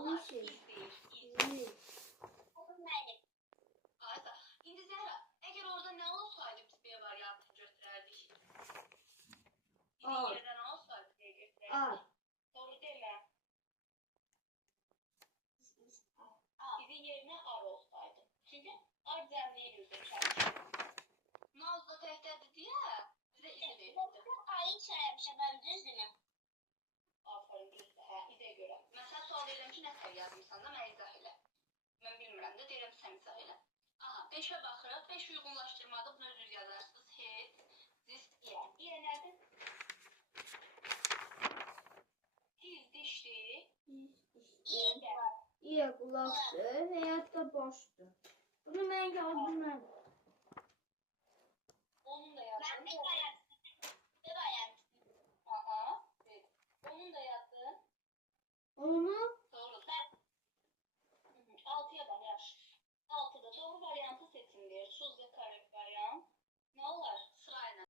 Suallar şey. iz. Ayda. İndi Zəhra, əgər orada nə olsaydı biz B variantını götürərdik? A. Yerdə nə olsaydı B A. götürərdik? Doğru demə. Bizim yerinə ar olsaydı. Çünki ar cəmliyi üzrə çalışır. Nazlı təhdədir deyə bizə izə verirdi. Ayı söyləmişəm, mən düzdürmü? Aferin düzdür, hə, izə görə. Mən sənə sual verirəm ki, nə tər yazmısan da mən izah elə. Mən bilmirəm də, deyirəm sən izah elə. Aha, 5-ə baxırıq, 5 uyğunlaşdırmada bunu düz yazarsınız. Head, this, ear. Ear nədir? Diz, dişdir. İyi qulaqdır və ya da boşdur. Bunu mən yazdım mən. Onun da Mən yazdım. de